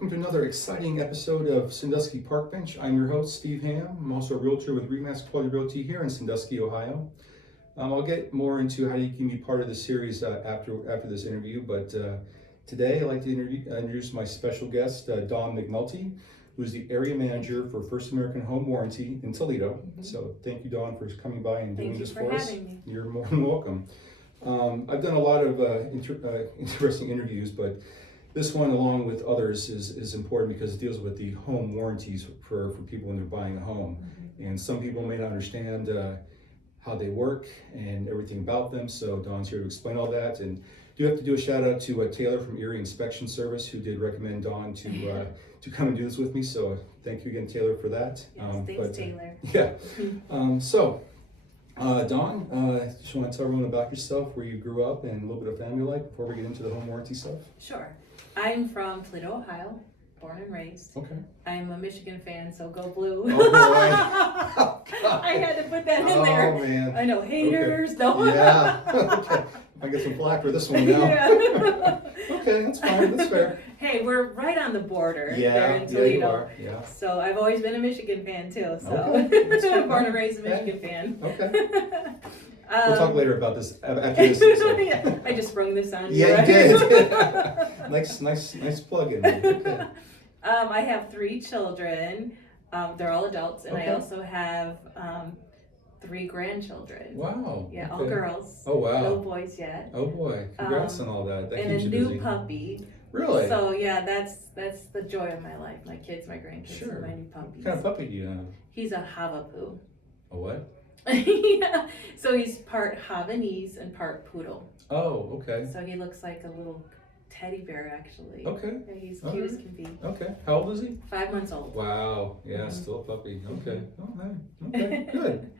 Welcome to another exciting episode of Sandusky Parkbench. I'm your host, Steve Hamm. I'm also a realtor with Remax Quality Realty here in Sandusky, Ohio. I'll get more into how you can be part of the series after this interview, but today I'd like to introduce my special guest, Dawn McNulty, who's the area manager for First American Home Warranty in Toledo. Mm-hmm. So thank you, Dawn, for coming by and doing this for us. Thank you for having me. You're more than welcome. I've done a lot of interesting interviews, but this one, along with others, is important because it deals with the home warranties for people when they're buying a home. Mm-hmm. And some people may not understand how they work and everything about them, so Dawn's here to explain all that. And do have to do a shout out to Taylor from Erie Inspection Service, who did recommend Dawn to come and do this with me, so thank you again, Taylor, for that. Yes, thanks, Taylor. Yeah. Dawn, just want to tell everyone about yourself, where you grew up, and a little bit of family life before we get into the home warranty stuff. Sure. I'm from Toledo, Ohio, born and raised. Okay. I'm a Michigan fan, so go blue. Oh boy. I had to put that in there. Oh man. I know, haters, okay. no. Yeah. Okay. I get some flack for this one now. Yeah. Okay, that's fine, that's fair. Hey, we're right on the border there in Toledo. Yeah, you are. Yeah. So I've always been a Michigan fan too. So okay. born and raised a Michigan fan. Okay. We'll talk later about this after this. So. Yeah, I just sprung this on you. Yeah, right? you did. nice plug in. Okay. I have 3 children. They're all adults, and okay. I also have 3 grandchildren. Wow. Yeah, okay. all girls. Oh wow. No boys yet. Oh boy, congrats on all that. That and keeps a you new busy. puppy. Really? So yeah, that's the joy of my life. My kids, my grandkids, sure. and my new puppies. What kind of puppy do you have? He's a Havapoo. A what? Yeah. So he's part Havanese and part poodle. Oh, okay. So he looks like a little teddy bear, actually. Okay. Yeah, he's cute as can be. Okay. How old is he? 5 months old. Wow. Yeah, Mm-hmm. Still a puppy. Okay. Oh, hey. Okay. Good.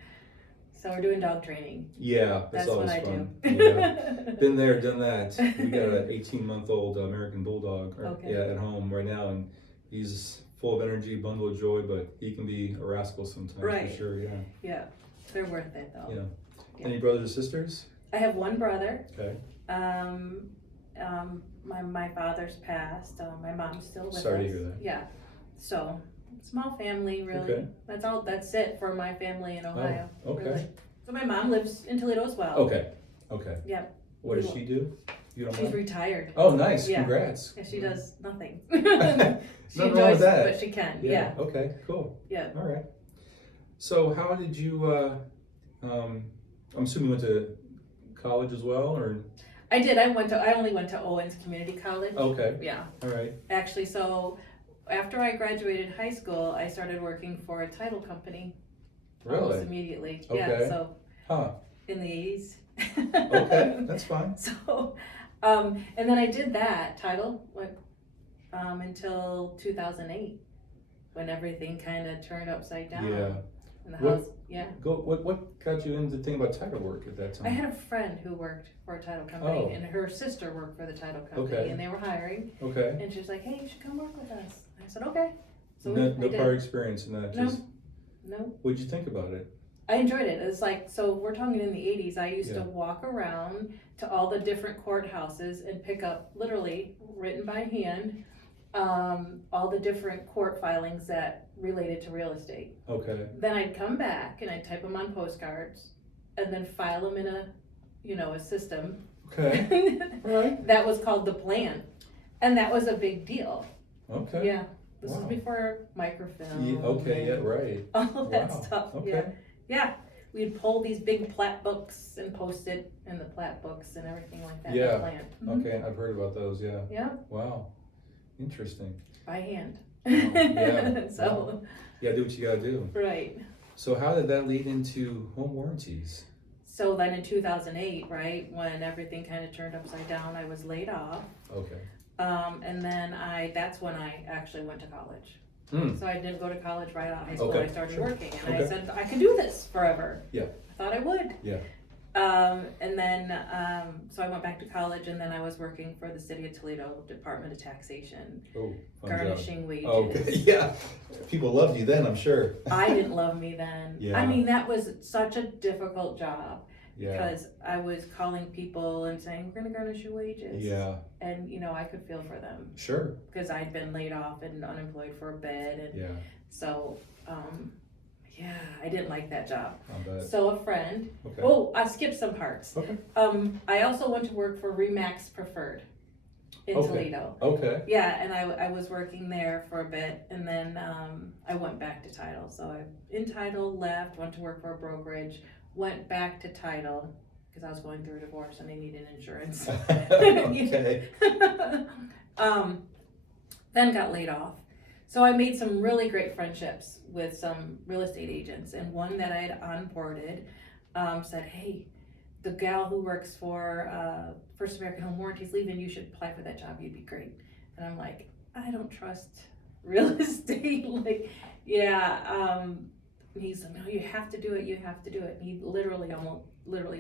So we're doing dog training. Yeah, that's always what I fun. do. Yeah. Been there, done that. We got an 18-month-old American Bulldog at home right now, and he's full of energy, bundle of joy, but he can be a rascal sometimes, right. for sure. Yeah. Yeah, they're worth it though. Yeah. Any brothers or sisters? I have one brother. Okay. My father's passed. My mom's still with us. Sorry to hear that. Yeah. So small family, really. Okay. That's it for my family in Ohio. Oh, okay. Really. So my mom lives in Toledo as well. Okay. Yep. What does she do? You don't She's mind? retired. Oh, nice. Yeah. Congrats. Yeah, she does nothing. Nothing She wrong enjoys with that. what she can. Yeah. Okay, cool. Yeah. All right. So how did you, I'm assuming you went to college as well, or? I did. I only went to Owens Community College. Okay. Yeah. All right. Actually, so after I graduated high school, I started working for a title company. Really? Almost immediately. Okay. Yeah. So. Huh. In the 80s. Okay, that's fine. So, and then I did that title until 2008, when everything kind of turned upside down. Yeah. In the house. Yeah. What got you into thinking about title work at that time? I had a friend who worked for a title company, and her sister worked for the title company, and they were hiring. Okay. And she was like, "Hey, you should come work with us." I said, "Okay." So no prior experience in that. No. What'd you think about it? I enjoyed it. It's like, so we're talking in the 80s, I used to walk around to all the different courthouses and pick up, literally, written by hand, all the different court filings that related to real estate. Okay. Then I'd come back and I'd type them on postcards and then file them in a system. Okay. All right. That was called the plan. And that was a big deal. Okay. Yeah. This was before microfilm. Yeah, okay, yeah, right. All that stuff. Okay. Yeah. Yeah, we'd pull these big plat books and post it in the plat books and everything like that. Yeah. Mm-hmm. Okay, I've heard about those. Yeah. Yeah. Wow. Interesting. By hand. Wow. Yeah. So. Wow. Yeah, do what you gotta do. Right. So how did that lead into home warranties? So then in 2008, right, when everything kind of turned upside down, I was laid off. Okay. And then that's when I actually went to college. So I didn't go to college right out of high school. I started working, and I said I could do this forever. Yeah. I thought I would. Yeah. And then so I went back to college, and then I was working for the City of Toledo Department of Taxation, garnishing wages. Okay. Yeah. People loved you then, I'm sure. I didn't love me then. Yeah. I mean, that was such a difficult job. Yeah. Because I was calling people and saying, we're gonna garnish your wages. Yeah. And, I could feel for them. Sure. Because I'd been laid off and unemployed for a bit. And Yeah. so, I didn't like that job. I bet. So a friend, Okay. I skipped some parts. Okay. I also went to work for Remax Preferred in Toledo. Okay. Yeah, and I was working there for a bit, and then I went back to title. So I in title, left, went to work for a brokerage, went back to title because I was going through a divorce and I needed insurance. Okay. Then got laid off. So I made some really great friendships with some real estate agents, and one that I had onboarded said, hey, the gal who works for First American Home Warranty's leaving, you should apply for that job, you'd be great. And I'm like, I don't trust real estate. And he's like, no, you have to do it, And he literally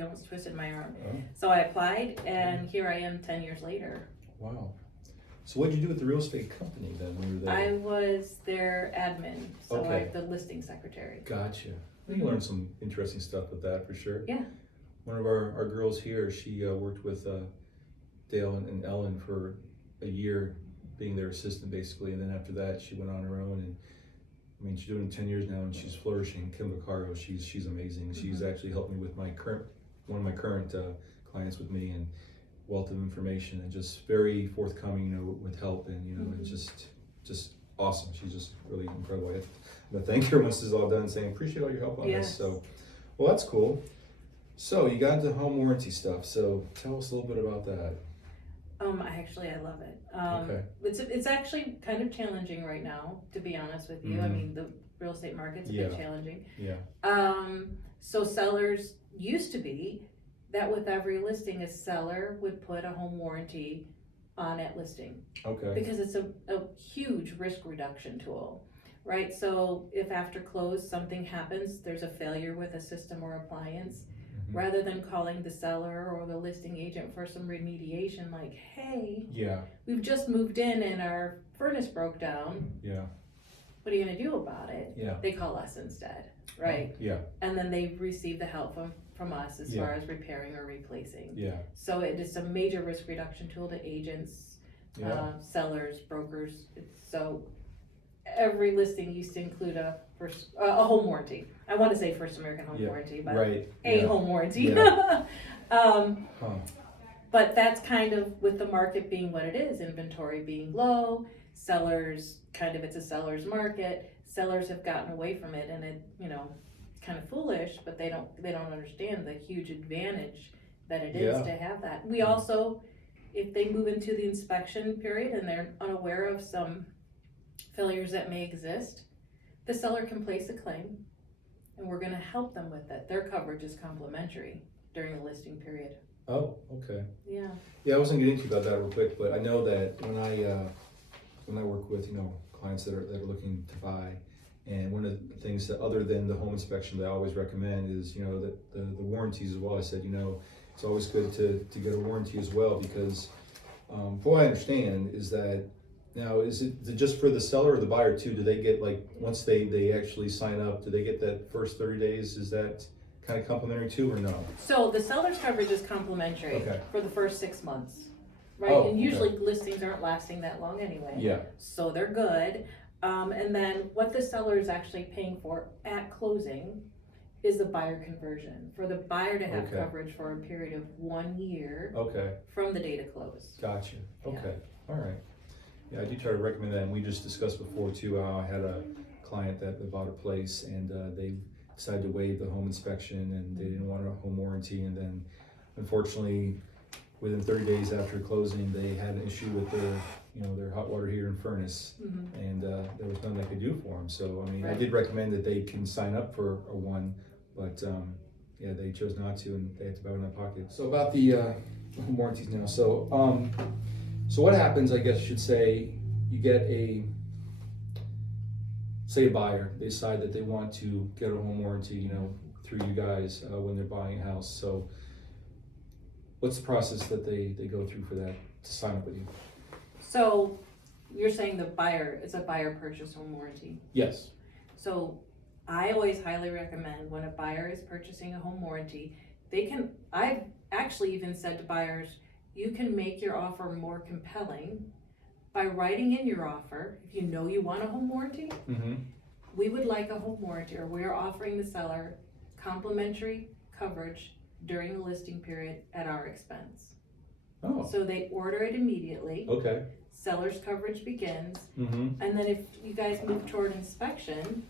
almost twisted my arm. Oh. So I applied, and here I am 10 years later. Wow. So what did you do with the real estate company then when you were there? I was their admin, so Okay. the listing secretary. Gotcha. I think you learned some interesting stuff with that for sure. Yeah. One of our girls here, she worked with Dale and Ellen for a year, being their assistant basically, and then after that she went on her own, and I mean she's doing it 10 years now and she's flourishing. Kim Vaccaro, she's amazing. Mm-hmm. She's actually helped me with one of my current clients with me, and wealth of information, and just very forthcoming, with help, and Mm-hmm. it's just awesome. She's just really incredible. But thank her once this is all done, saying appreciate all your help on this. So, well, that's cool. So you got into home warranty stuff. So tell us a little bit about that. I love it. Okay. It's actually kind of challenging right now, to be honest with you. I Mhm. mean, the real estate market's a bit challenging. Yeah. So sellers used to be that with every listing, a seller would put a home warranty on that listing Okay. because it's a huge risk reduction tool, right? So if after close something happens, there's a failure with a system or appliance, Mhm. rather than calling the seller or the listing agent for some remediation, like, hey, Yeah. we've just moved in and our furnace broke down. Yeah. What are you gonna do about it? Yeah. They call us instead, right? Yeah. And then they receive the help from us as Yeah. far as repairing or replacing. Yeah. So it is a major risk reduction tool to agents, Yeah. sellers, brokers. So every listing used to include a home warranty. I want to say First American Home Yeah. Warranty, but Right. a Yeah. home warranty. Yeah. Huh. But that's kind of with the market being what it is, inventory being low, sellers it's a seller's market. Sellers have gotten away from it, and it kind of foolish, but they don't understand the huge advantage that it is Yeah. to have that. We also, if they move into the inspection period and they're unaware of some failures that may exist, the seller can place a claim, and we're going to help them with it. Their coverage is complimentary during the listing period. Oh, okay. Yeah. Yeah, I wasn't getting into about that real quick, but I know that when I work with clients that are looking to buy, and one of the things that other than the home inspection that I always recommend is that the warranties as well. I said it's always good to get a warranty as well, because from what I understand is that now is it just for the seller or the buyer too? Do they get once they actually sign up, do they get that first 30 days? Is that kind of complimentary too, or no? So the seller's coverage is complimentary Okay. for the first 6 months, right? Oh, and usually listings aren't lasting that long anyway. Yeah. So they're good. And then what the seller is actually paying for at closing is the buyer conversion, for the buyer to have Okay. coverage for a period of 1 year Okay. from the date of close. Gotcha. Yeah. Okay. All right. Yeah, I do try to recommend that, and we just discussed before too how I had a client that bought a place, and they decided to waive the home inspection, and they didn't want a home warranty, and then unfortunately within 30 days after closing they had an issue with their hot water heater and furnace, Mm-hmm. and there was nothing I could do for them. So I mean, I Right. did recommend that they can sign up for a one, but yeah, they chose not to, and they had to buy one out of pocket. So about the home warranties now. So what happens, I guess I should say, you get a buyer, they decide that they want to get a home warranty, through you guys when they're buying a house. So what's the process that they go through for that, to sign up with you? So you're saying it's a buyer purchase home warranty. Yes. So I always highly recommend when a buyer is purchasing a home warranty, I've actually even said to buyers, you can make your offer more compelling by writing in your offer, if you know you want a home warranty, we would like a home warranty, or we're offering the seller complimentary coverage during the listing period at our expense. Oh, So they order it immediately, okay. seller's coverage begins, Mm-hmm. and then if you guys move toward inspection,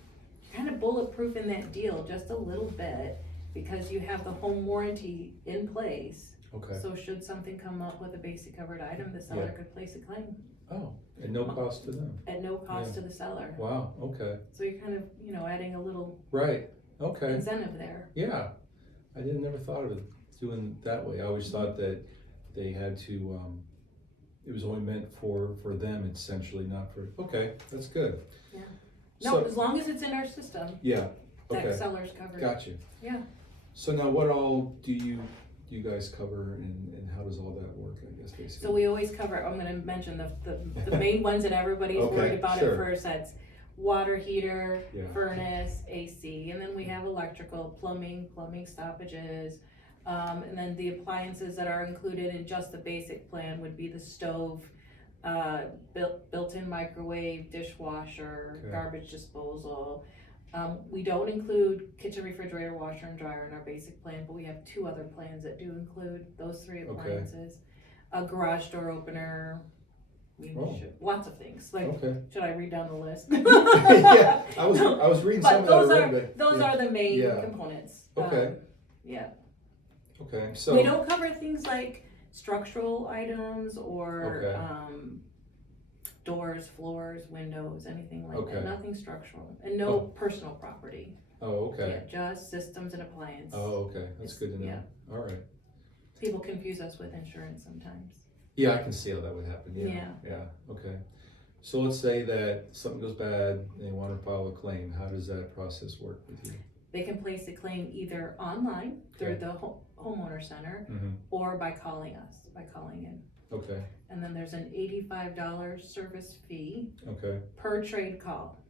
kind of bulletproof in that deal just a little bit, because you have the home warranty in place. Okay. So should something come up with a basic covered item, the seller could place a claim Oh, and no cost to them. at no cost Yeah. to the seller. Wow, okay. So you're kind of, adding a little Right, okay. incentive there. Yeah, I never thought of it doing it that way. I always thought that they had to, it was only meant for them essentially, not for, okay, that's good. Yeah. No, So, as long as it's in our system, yeah, that okay, seller's covered. gotcha. Yeah. So now what all do you guys cover and how does all that work, I guess, basically? So we always cover, I'm gonna mention the main ones that everybody's Okay, worried about sure. at first. That's water heater, Yeah. furnace, AC, and then we have electrical, plumbing stoppages. And then the appliances that are included in just the basic plan would be the stove, built-in microwave, dishwasher, Okay. garbage disposal. We don't include kitchen, refrigerator, washer, and dryer in our basic plan, but we have 2 other plans that do include those 3 appliances. A garage door opener, Oh. lots of things. Like, Okay. should I read down the list? Yeah, I was reading some But of that those already, are, but. those yeah. are the main Yeah. components. Okay. Yeah. Okay, so. We don't cover things like structural items or, Okay. doors, floors, windows, anything like Okay. that. Nothing structural, and no Oh. personal property. Oh, okay. Yeah, just systems and appliance. Oh, okay, that's good to know. Yeah. All right. People confuse us with insurance sometimes. Yeah, I can see how that would happen, yeah. Yeah. Yeah, okay. So let's say that something goes bad, and they want to file a claim, how does that process work with you? They can place a claim either online through Okay. the homeowner center Mm-hmm, or by calling us, by calling in. okay, And then there's an $85 service fee okay, per trade call.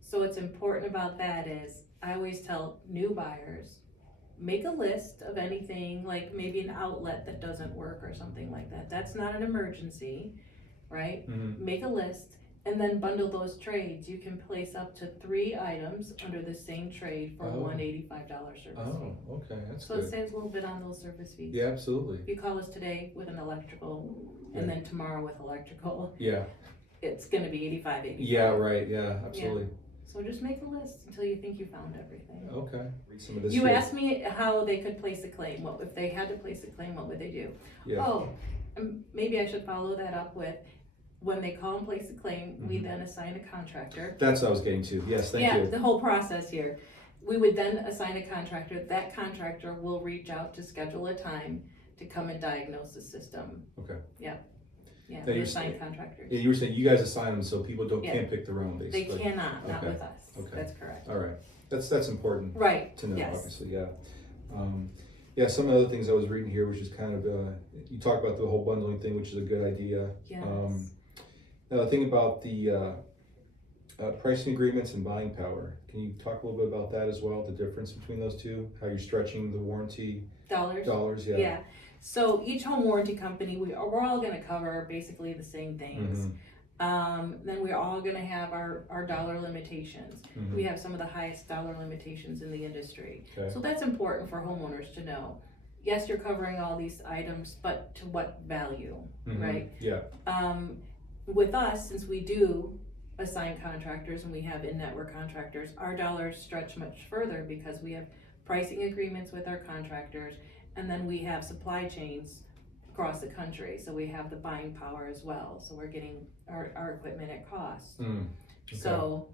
So what's important about that is, I always tell new buyers, make a list of anything, like maybe an outlet that doesn't work or something like that. That's not an emergency, right? mm-hmm, Make a list and then bundle those trades. You can place up to 3 items under the same trade for Oh. one $85 service oh, fee. okay, that's So it good. saves a little bit on those service fees. Yeah, absolutely, If you call us today with an electrical and then tomorrow with electrical, yeah, it's gonna be 85. yeah, right, yeah, absolutely, So just make a list until you think you found everything. okay. Read some of this You here. asked me how they could place a claim. What if they had to place a claim? What would they do? Yeah, Oh, maybe I should follow that up with, when they call and place a claim, we Mhm. then assign a contractor. that's what I was getting to, yes, thank Yeah, you. the whole process here. We would then assign a contractor. That contractor will reach out to schedule a time to come and diagnose the system. Okay. Yeah, Now we you're assign saying- contractors. Yeah, you were saying you guys assign them so people Yeah. can't pick their own, They basically. cannot, not Okay. with us. Okay. That's correct. All right, that's important Right, to know, yes. obviously, yeah. Yeah, some of the other things I was reading here, which is kind of, you talk about the whole bundling thing, which is a good idea. Yes. Now, the thing about the pricing agreements and buying power, can you talk a little bit about that as well, the difference between those two? How you're stretching the warranty Dollars? yeah. Yeah. So each home warranty company, we're all gonna cover basically the same things. Then we're all gonna have our dollar limitations. Mhm. We have some of the highest dollar limitations in the industry. Okay. So that's important for homeowners to know. Yes, you're covering all these items, but to what value, Mhm. right? Yeah, With us, since we do assign contractors and we have in-network contractors, our dollars stretch much further because we have pricing agreements with our contractors, and then we have supply chains across the country, so we have the buying power as well, so we're getting our equipment at cost. okay. So,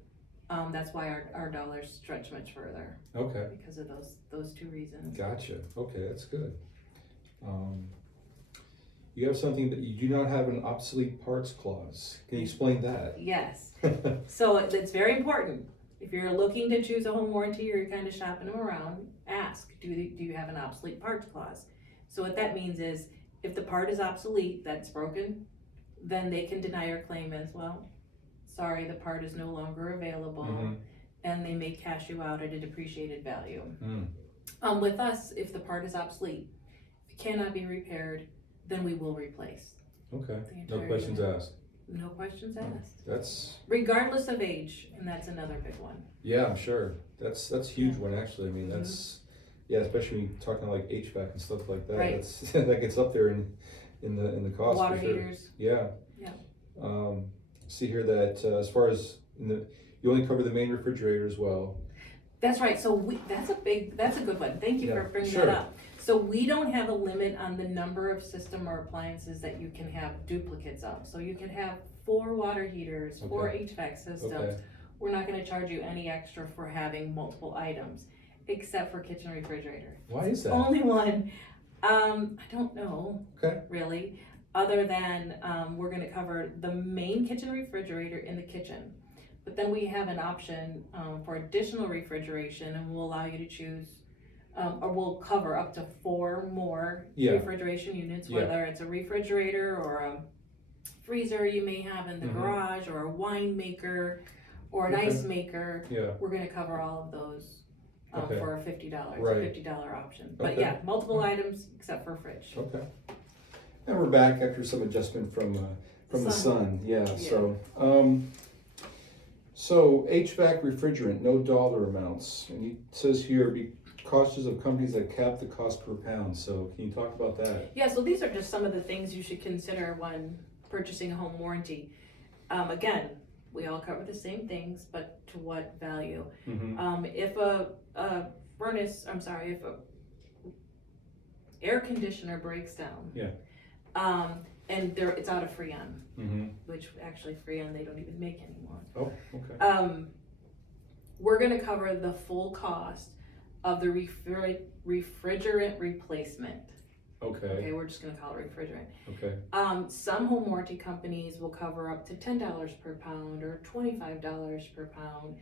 that's why our dollars stretch much further, Okay, because of those 2 reasons. gotcha, okay, that's good. You have something that you do not have an obsolete parts clause, can you explain that? Yes, so it's very important. If you're looking to choose a home warranty or you're kind of shopping them around, ask, do you have an obsolete parts clause? So what that means is, if the part is obsolete, that's broken, then they can deny your claim as well. Sorry, the part is no longer available, Mhm. and they may cash you out at a depreciated value. Mm. With us, if the part is obsolete, if it cannot be repaired, then we will replace Okay, the no entire questions unit. asked. No questions asked. That's, Regardless of age, and that's another big one. yeah, I'm sure. That's a huge one, actually. I mean, Mm-hmm. that's, yeah, especially when you're talking like HVAC and stuff like that. Right. That's, that gets up there in the cost Water for sure. heaters. Yeah. Yeah. See here that as far as you only cover the main refrigerator as well. That's right, so that's a good one, thank you Yeah, for bringing sure. that up. So we don't have a limit on the number of system or appliances that you can have duplicates of. So you can have 4 water heaters, 4 HVAC systems. Okay. We're not gonna charge you any extra for having multiple items, except for kitchen refrigerator. Why is that? Only one, I don't know. Okay. Really, other than, we're gonna cover the main kitchen refrigerator in the kitchen. But then we have an option, for additional refrigeration, and we'll allow you to choose, or we'll cover up to 4 more Yeah. refrigeration units, Yeah. whether it's a refrigerator or a freezer you may have in the Mhm. garage, or a wine maker, or an Okay. ice maker. Yeah. We're gonna cover all of those, Okay. for $50, Right. a $50 option. But Okay. yeah, multiple items except for fridge. Okay. And we're back after some adjustment from the sun. Yeah. So HVAC refrigerant, no dollar amounts, and it says here be cautious of companies that cap the cost per pound. So can you talk about that? Yeah, so these are just some of the things you should consider when purchasing a home warranty. Again, we all cover the same things, but to what value? Mm-hmm. If a air conditioner breaks down. Yeah. And it's out of Freon, Mm-hmm. which actually Freon they don't even make anymore. Oh, okay. We're gonna cover the full cost of the refrigerant replacement. Okay. Okay, we're just gonna call it refrigerant. Okay. Some home warranty companies will cover up to $10 per pound or $25 per pound.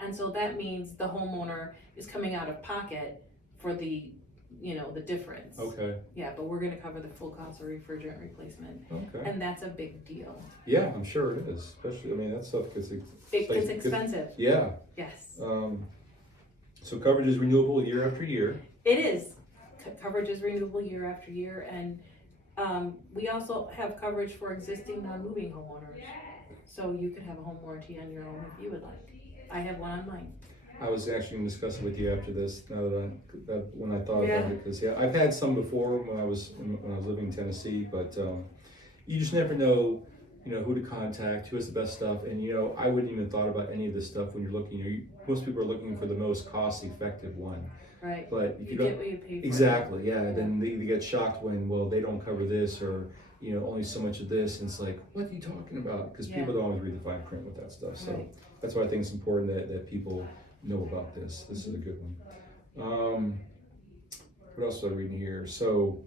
And so that means the homeowner is coming out of pocket for the difference. Okay. Yeah, but we're gonna cover the full cost of refrigerant replacement. Okay. And that's a big deal. Yeah, I'm sure it is. Especially, I mean, that stuff gets It gets expensive. Yeah. Yes. So coverage is renewable year after year. It is. Coverage is renewable year after year, and we also have coverage for existing non-moving homeowners. So you could have a home warranty on your own if you would like. I have one on mine. I was actually going to discuss it with you after this. Now when I thought Yeah. about it, because I've had some before when I was living in Tennessee, but you just never know, who to contact, who has the best stuff, and I wouldn't even thought about any of this stuff when you're looking. Most people are looking for the most cost-effective one. Right. But if You don't, get what you pay for. exactly, yeah. Then they get shocked when they don't cover this or only so much of this, and it's like, what are you talking about? Because people don't always read the fine print with that stuff. So Right. that's why I think it's important that people know about this. This is a good one. What else was I reading here? So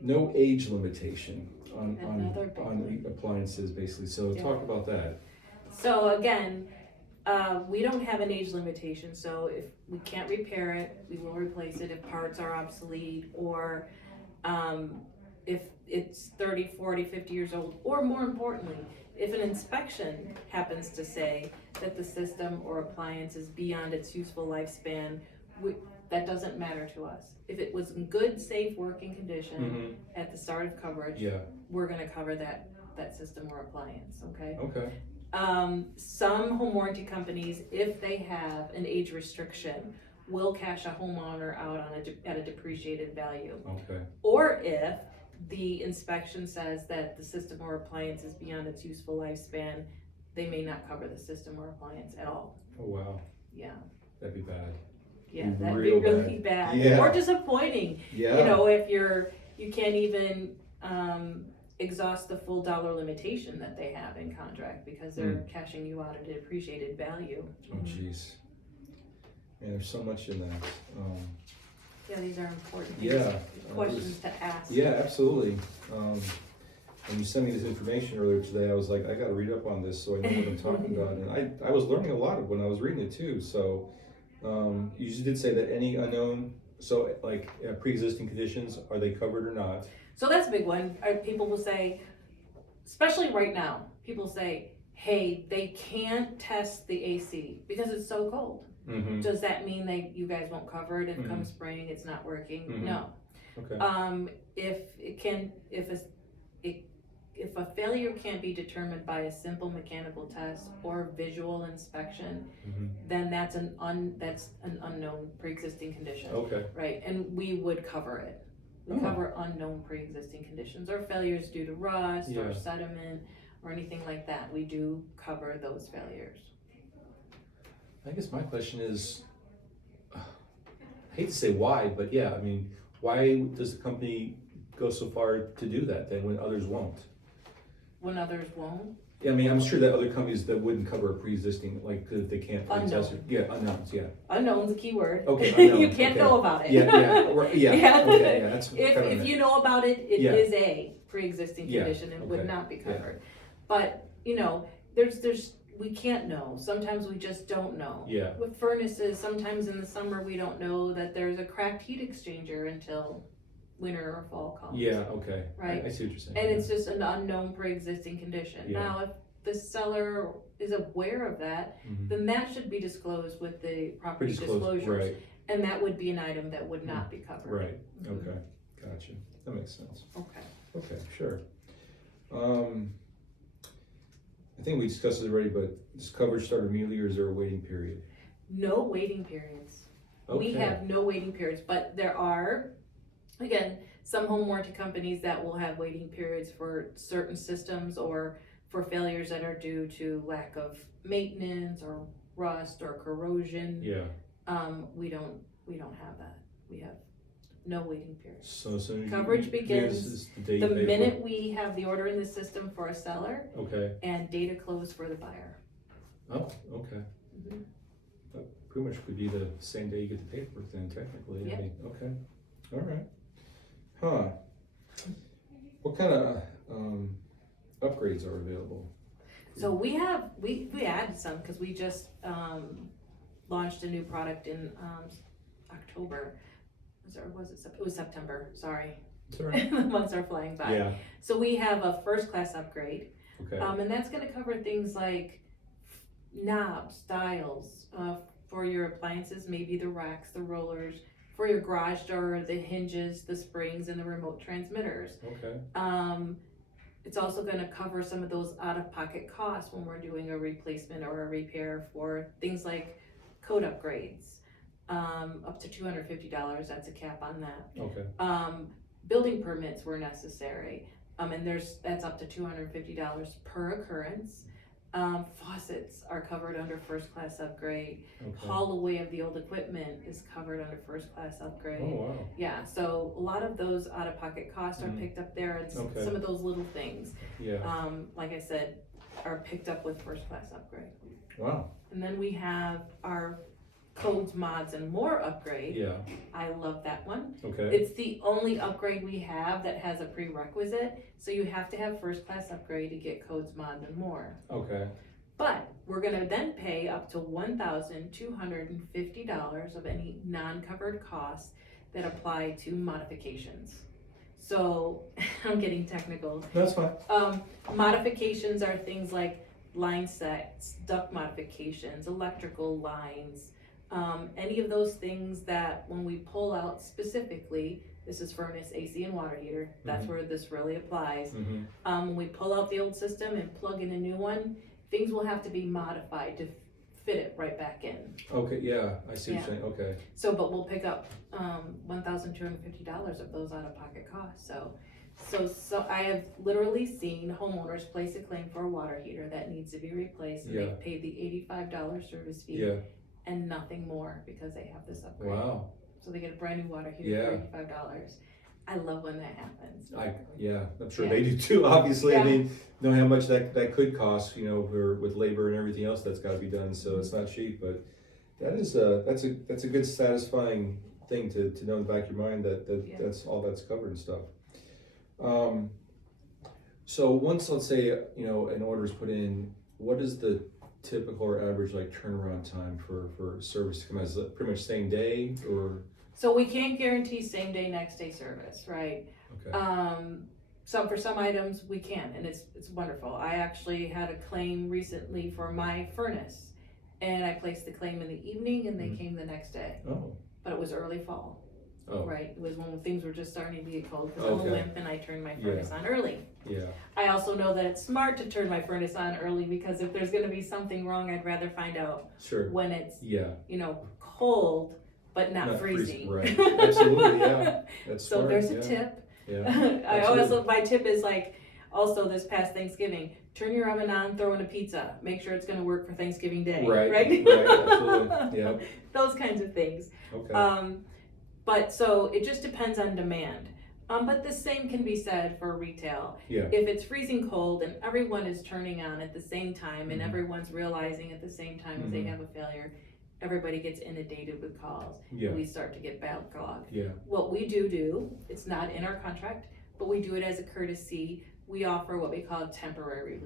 no age limitation Another big on one. appliances, basically. So Yeah. talk about that. So again, we don't have an age limitation, so if we can't repair it, we will replace it if parts are obsolete, or if it's 30, 40, 50 years old, or more importantly, if an inspection happens to say that the system or appliance is beyond its useful lifespan, that doesn't matter to us. If it was in good, safe working condition at the start of coverage, Yeah. we're gonna cover that system or appliance, okay? Okay. Some home warranty companies, if they have an age restriction, will cash a homeowner out at a depreciated value. Okay. Or if the inspection says that the system or appliance is beyond its useful lifespan, they may not cover the system or appliance at all. Oh wow. Yeah, That'd be bad. yeah, that'd be Real really bad. Yeah. Or disappointing. Yeah. If you can't even exhaust the full dollar limitation that they have in contract because they're cashing you out at a depreciated value. Oh jeez. Man, there's so much in that. Yeah, these are important Yeah. questions to ask. Yeah, absolutely. When you sent me this information earlier today, I was like, I got to read up on this so I know what I'm talking about. And I was learning a lot when I was reading it too. So you just did say that any unknown, so like pre-existing conditions, are they covered or not? So that's a big one. People will say, especially right now, people say, hey, they can't test the AC because it's so cold. Mm-hmm. Does that mean that you guys won't cover it if come spring it's not working? Mhm. No. Okay. If a failure can't be determined by a simple mechanical test or visual inspection, Mhm. then that's an unknown pre-existing condition, Okay. right? And we would cover it. We Oh. cover unknown pre-existing conditions or failures due to rust Yeah. or sediment or anything like that. We do cover those failures. I guess my question is, I hate to say why, but yeah, I mean, why does the company go so far to do that then when others won't? When others won't? Yeah, I mean, I'm sure that other companies that wouldn't cover a pre-existing, like, if they can't. Unknown. Yeah, unknowns, yeah. Unknown's a key word. Okay, unknown, You can't okay. know about it. Yeah, okay, yeah, that's kind of If you know about it, it Yeah. is a pre-existing Yeah, condition and would okay, not be yeah. covered. But, we can't know. Sometimes we just don't know. Yeah. With furnaces, sometimes in the summer, we don't know that there's a cracked heat exchanger until winter or fall comes. Yeah, okay. Right. I see what you're saying. And it's just an unknown pre-existing condition. Yeah. Now, if the seller is aware of that, Mhm. then that should be disclosed with the property Disclosed, disclosures. right, And that would be an item that would not be covered. right, Mhm. okay, gotcha, that makes sense. Okay. Okay, sure. I think we discussed it already, but does coverage start immediately or is there a waiting period? No waiting periods. We Okay. have no waiting periods, but there are, again, some home warranty companies that will have waiting periods for certain systems or for failures that are due to lack of maintenance or rust or corrosion. Yeah, We don't have that. We have no waiting periods. so as soon as Coverage begins is the day The you pay for it. minute we have the order in the system for a seller Okay, and data close for the buyer. oh, okay. Mhm. That pretty much could be the same day you get the paperwork then technically, I Yep. mean, okay, alright. Huh. What kind of, upgrades are available? So we added some because we just launched a new product in October. It was September, sorry. It's alright. The months are flying by. Yeah, So we have a first class upgrade, okay, and that's gonna cover things like knobs, dials, for your appliances, maybe the racks, the rollers, for your garage door, the hinges, the springs, and the remote transmitters. okay, It's also gonna cover some of those out-of-pocket costs when we're doing a replacement or a repair for things like code upgrades. Up to $250, that's a cap on that. okay, Building permits were necessary, and that's up to $250 per occurrence. Faucets are covered under first class upgrade. okay. Haul away of the old equipment is covered under first class upgrade. Oh, wow, Yeah, so a lot of those out-of-pocket costs are Mhm. picked up there, and Okay. some of those little things, yeah, like I said, are picked up with first class upgrade. wow, And then we have our codes, mods, and more upgrade. yeah, I love that one. okay, It's the only upgrade we have that has a prerequisite, so you have to have first class upgrade to get codes, mods, and more. okay, But we're gonna then pay up to $1,250 of any non-covered costs that apply to modifications. So, I'm getting technical. that's fine, Modifications are things like line sets, duct modifications, electrical lines, any of those things that when we pull out specifically, this is furnace, AC, and water heater, that's Mhm. where this really applies. mm-hmm, When we pull out the old system and plug in a new one, things will have to be modified to fit it right back in. okay, yeah, I see what Yeah. you're saying, okay, So, but we'll pick up $1,250 of those out-of-pocket costs. So I have literally seen homeowners place a claim for a water heater that needs to be replaced, and Yeah. they've paid the $85 service fee yeah, and nothing more because they have this upgrade. wow, So they get a brand new water heater Yeah. for $85. I love when that happens. yeah, I'm sure Yeah. they do too, obviously, I Yeah. mean, know how much that could cost, with labor and everything else that's gotta be done, so it's not cheap, but that is, that's a good satisfying thing to know in the back of your mind that Yeah. that's all that's covered and stuff. So once, let's say, an order is put in, what is the typical or average turnaround time for service to come out? Is it pretty much same day or? So we can't guarantee same day, next day service, right? Okay, For some items we can, and it's wonderful. I actually had a claim recently for my furnace, and I placed the claim in the evening, and they Mhm. came the next day. Oh, But it was early fall, oh, right? It was when things were just starting to get cold, because I'm Okay. a wimp and I turned my furnace on early. yeah, I also know that it's smart to turn my furnace on early, because if there's gonna be something wrong, I'd rather find out sure, when it's, yeah. cold, but not freezing. Right, absolutely, yeah, that's So smart, there's a yeah, tip. Yeah, I always, absolutely. my tip is like, also this past Thanksgiving, turn your oven on, throw in a pizza, make sure it's gonna work for Thanksgiving Day, Right, right? absolutely, yeah, Those kinds of things. okay, But so it just depends on demand. But the same can be said for retail. yeah, If it's freezing cold and everyone is turning on at the same time, and Mhm. everyone's realizing at the same time as they Mhm. have a failure, everybody gets inundated with calls. yeah, We start to get backlogged. yeah, What we do, it's not in our contract, but we do it as a courtesy. We offer what we call temporary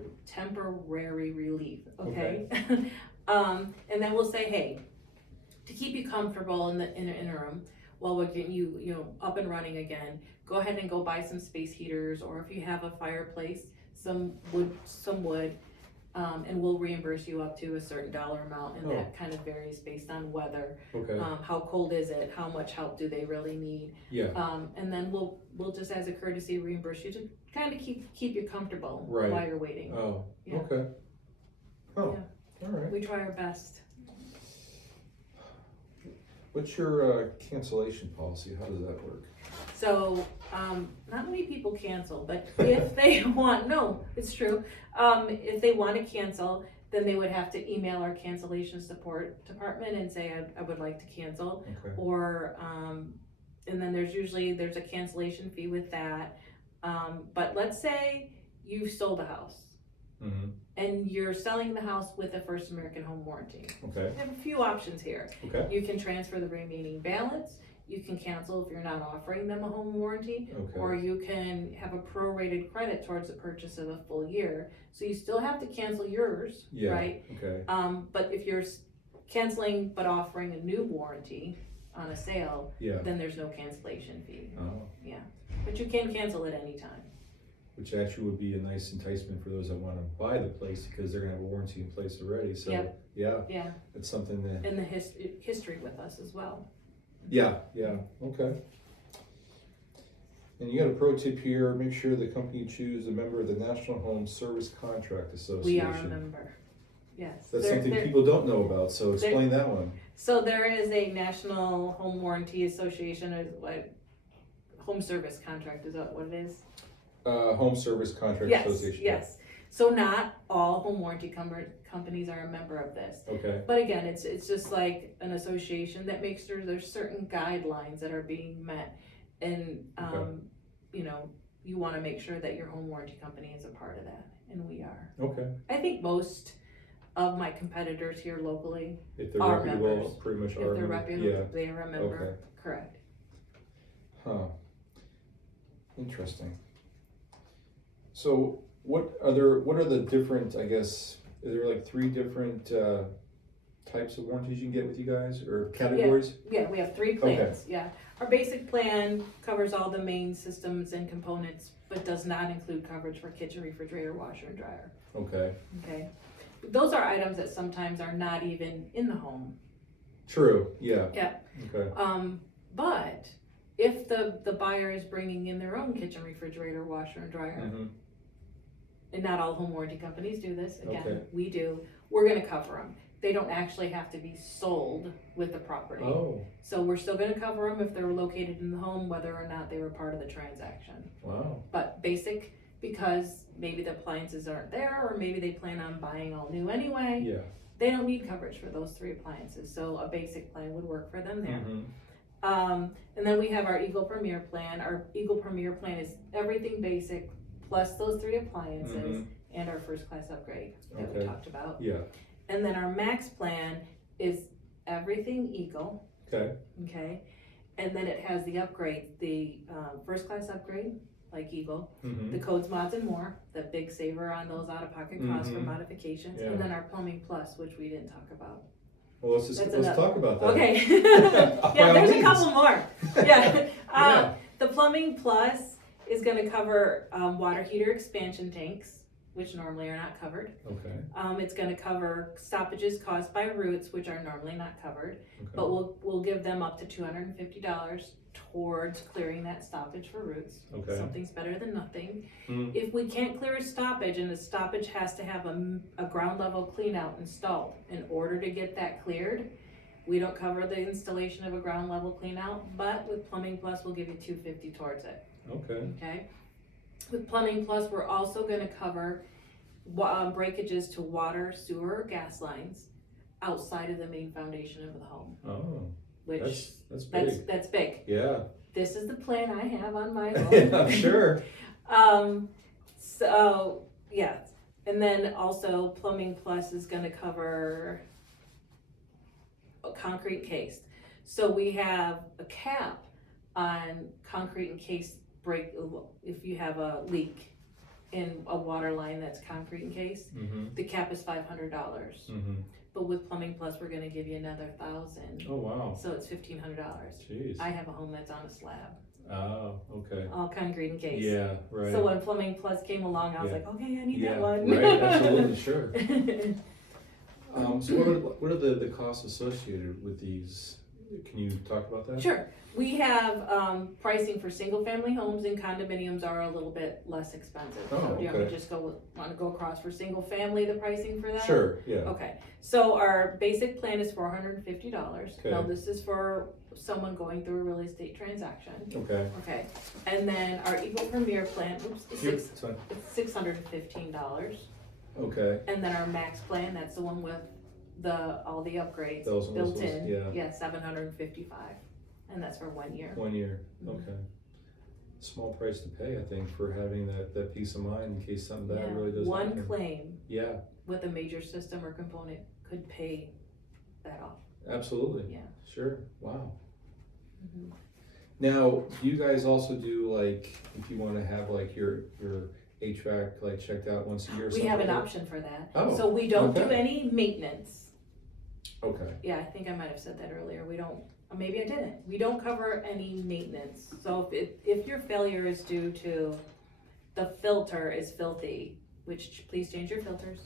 relief, okay? And then we'll say, hey, to keep you comfortable in the interim, while we're getting you up and running again, go ahead and go buy some space heaters, or if you have a fireplace, some wood, and we'll reimburse you up to a certain dollar amount, and that kind of varies based on weather. okay, How cold is it? How much help do they really need? yeah, And then we'll just as a courtesy reimburse you to kind of keep you comfortable Right. while you're waiting. oh, Yeah. okay. Oh, all right. We try our best. What's your cancellation policy? How does that work? So, not many people cancel, but if they want, no, it's true. If they want to cancel, then they would have to email our cancellation support department and say, I would like to cancel. Okay, Or, and then there's a cancellation fee with that. But let's say you sold a house mm-hmm, and you're selling the house with a First American Home Warranty. okay, We have a few options here. okay, You can transfer the remaining balance. You can cancel if you're not offering them a home warranty, or okay, you can have a prorated credit towards the purchase of a full year. So you still have to cancel yours, yeah, right? okay, But if you're canceling but offering a new warranty on a sale, yeah, then there's no cancellation fee. oh, But you can cancel at any time. which actually would be a nice enticement for those that want to buy the place because they're gonna have a warranty in place already, so, Yep. yeah, Yeah, it's something that, and the history with us as well. yeah, okay. And you got a pro tip here, make sure the company you choose a member of the National Home Service Contract Association. We are a member. Yes. That's something people don't know about, so explain that one. So there is a National Home Warranty Association, or what, Home Service Contract, is that what it is? Home Service Contract Yes, Association. yes. So not all home warranty companies are a member of this. Okay, But again, it's just like an association that makes sure there's certain guidelines that are being met. And, you wanna make sure that your home warranty company is a part of that, and we are. okay. I think most of my competitors here locally, If they're Are reputable, members. pretty much if are. they're members. reputable, they are a member, Okay. correct. Huh. Interesting. So what are the different, I guess, are there like 3 different types of warranties you can get with you guys, or categories? Yeah, we have 3 plans, yeah. Our basic plan covers all the main systems and components, but does not include coverage for kitchen, refrigerator, washer, and dryer, Okay, okay? Those are items that sometimes are not even in the home. true, yeah. Yeah. Okay, But if the buyer is bringing in their own kitchen, refrigerator, washer, and dryer, mm-hmm, and not all home warranty companies do this, again, Okay. we do, we're gonna cover them. They don't actually have to be sold with the property. oh, So we're still gonna cover them if they're located in the home, whether or not they were part of the transaction. wow, But basic, because maybe the appliances aren't there, or maybe they plan on buying all new anyway, yeah. they don't need coverage for those 3 appliances, so a basic plan would work for them there. Mm-hmm. And then we have our Eagle Premier plan. Our Eagle Premier plan is everything basic, plus those 3 appliances, Mhm. and our first class upgrade that we Okay. talked about. Yeah, And then our Max plan is everything Eagle, okay, okay? And then it has the upgrade, the first class upgrade, like Eagle, mm-hmm, the codes, mods, and more, the big saver on those out-of-pocket costs for Mhm. modifications, Yeah. and then our Plumbing Plus, which we didn't talk about. well, let's talk about that. Okay. By Yeah, all there's a means. couple more. Yeah. Yeah. The Plumbing Plus is gonna cover water heater expansion tanks, which normally are not covered. Okay. It's gonna cover stoppages caused by roots, which are normally not covered, Okay. but we'll give them up to $250 towards clearing that stoppage for roots. Okay. Something's better than nothing. Mm. If we can't clear a stoppage and the stoppage has to have a ground level clean out installed in order to get that cleared, we don't cover the installation of a ground level clean out, but with Plumbing Plus, we'll give you $250 towards it. Okay. Okay. With Plumbing Plus, we're also gonna cover breakages to water, sewer, or gas lines outside of the main foundation of the home. Oh, Which that's big. that's big. Yeah. This is the plan I have on my Yeah, own. I'm sure. So yeah, and then also Plumbing Plus is gonna cover concrete encased. So we have a cap on concrete encased break if you have a leak in a water line that's concrete encased. Mm-hmm. The cap is $500. Mm-hmm. But with Plumbing Plus, we're gonna give you another $1,000. Oh, wow. So it's $1,500. Jeez. I have a home that's on a slab, Oh, okay. all concrete encased. Yeah, right. So when Plumbing Plus came along, I was Yeah. like, okay, I need Yeah, that one. right, absolutely, sure. So what are the costs associated with these? Can you talk about that? Sure. We have pricing for single family homes, and condominiums are a little bit less expensive. Oh, So do you want me okay. to just want to go across for single family, the pricing for that? Sure, yeah. Okay, so our basic plan is $450. Okay. Now this is for someone going through a real estate transaction. Okay. Okay, and then our Eagle Premier plan, Here, it's fine. it's $615. Okay. And then our Max plan, that's the one with all the upgrades Bells and built whistles, in. yeah. 755, and that's for 1 year. 1 year, Mhm. okay. Small price to pay, I think, for having that peace of mind in case something bad Yeah, really does one happen. claim Yeah, with a major system or component could pay that off. absolutely. Yeah. Sure, wow. Mhm. Now, do you guys also do like, if you wanna have like your HVAC like checked out once a year or We something? have an like that? option for that. Oh, So we don't do okay. any maintenance. Okay, Yeah, I think I might have said that earlier. We don't, or maybe I didn't. We don't cover any maintenance. So if your failure is due to the filter is filthy, which please change your filters.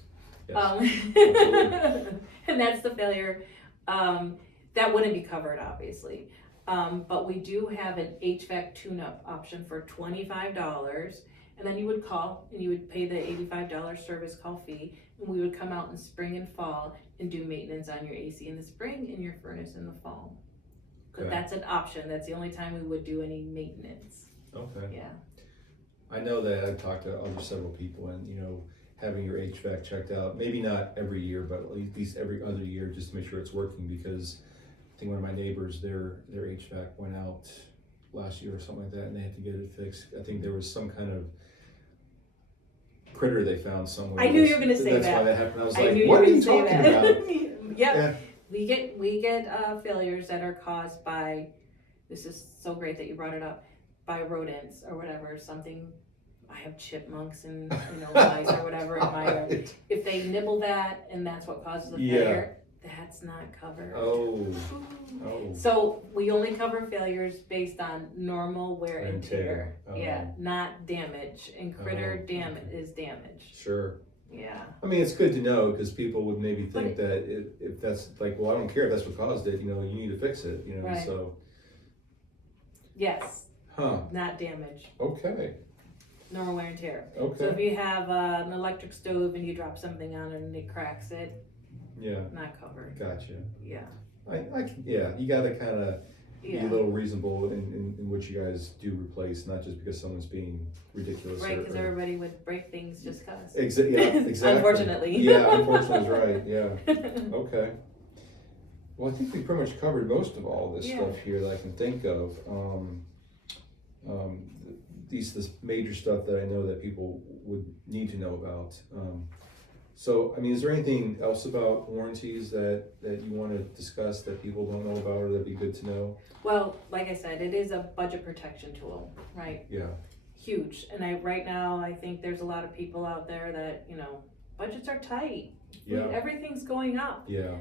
yes, And that's the failure. That wouldn't be covered, obviously. But we do have an HVAC tune-up option for $25. And then you would call and you would pay the $85 service call fee. And we would come out in spring and fall and do maintenance on your AC in the spring and your furnace in the fall. But okay, that's an option. That's the only time we would do any maintenance. okay. Yeah. I know that I've talked to several people and, having your HVAC checked out, maybe not every year, but at least every other year, just to make sure it's working, because I think one of my neighbors, their HVAC went out last year or something like that, and they had to get it fixed. I think there was some kind of critter they found somewhere. I knew you were gonna say That's that. why that happened. I was I like, knew you what were are you gonna say talking that. about? Yep. Yeah. We get failures that are caused by, this is so great that you brought it up, by rodents or whatever, something, I have chipmunks and, mice or whatever in my yard. If they nibble that and that's what causes the Yeah. failure, that's not covered. Oh, oh. So we only cover failures based on normal wear and tear. Oh. Yeah, not damage, and critter Oh, damage okay. is damage. Sure. Yeah. I mean, it's good to know, because people would maybe But think that if that's like, well, I don't care if that's what caused it, you need to fix it, Right. so. Yes, Huh, not damage, okay, normal wear and tear. So okay, if you have an electric stove and you drop something on it and it cracks it, yeah, not covered. gotcha. Yeah. Yeah, you gotta kinda be Yeah. a little reasonable in what you guys do replace, not just because someone's being ridiculous. Right, because everybody would break things just cause. Yeah, exactly. Unfortunately. Yeah, unfortunately is right, yeah, okay. Well, I think we pretty much covered most of all this Yeah. stuff here that I can think of. This major stuff that I know that people would need to know about. So, I mean, is there anything else about warranties that you want to discuss that people don't know about, or that'd be good to know? Well, like I said, it is a budget protection tool, right? Yeah, Huge. And right now, I think there's a lot of people out there that, budgets are tight. yeah, Everything's going up. yeah,